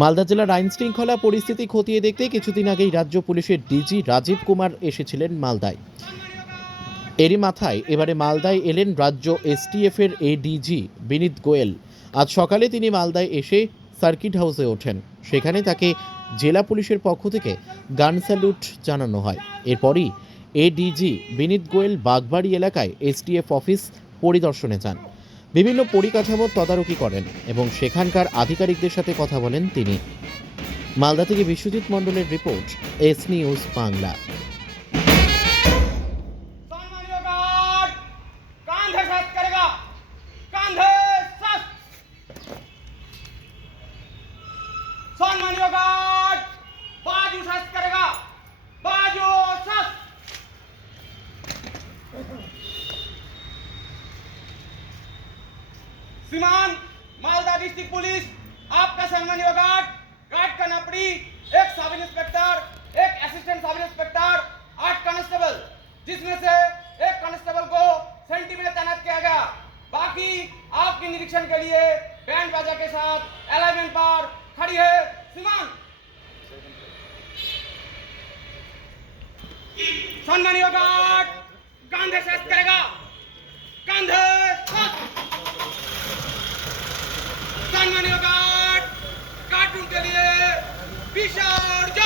মালদা জেলার আইন শৃঙ্খলা পরিস্থিতি খতিয়ে দেখতে কিছুদিন আগেই রাজ্য পুলিশের ডিজি রাজীব কুমার এসেছিলেন মালদায়। এরই মাথায় এবারে মালদায় এলেন রাজ্য এসটিএফ এর এডিজি বিনীত গোয়েল। আজ সকালে তিনি মালদায় এসে সার্কিট হাউসে ওঠেন। সেখানে তাকে জেলা পুলিশের পক্ষ থেকে গান স্যালুট জানানো হয়। এরপরই এডিজি বিনীত গোয়েল বাগবাড়ি এলাকায় এসটিএফ অফিস পরিদর্শনে যান। বিভিন্ন পরিকাঠামোর তদারকি করেন এবং সেখানকার আধিকারিকদের সাথে কথা বলেন তিনি। মালদা থেকে বিশ্বজিৎ মণ্ডলের রিপোর্ট, এস নিউজ বাংলা। গার্ড श्रीमान, मालदा डिस्ट्रिक्ट पुलिस, आपका सम्मानियों गार्ड गार्ड का नपड़ी, एक सब इंस्पेक्टर, एक असिस्टेंट सब इंस्पेक्टर, आठ कांस्टेबल, जिसमें से एक कांस्टेबल को सेंटी में तैनात किया गया। बाकी आपके निरीक्षण के लिए बैंड बाजा के साथ अलाइनमेंट पर खड़ी है। श्रीमान। सम्मानियों गार्ड कंधे से करेगा। Richard!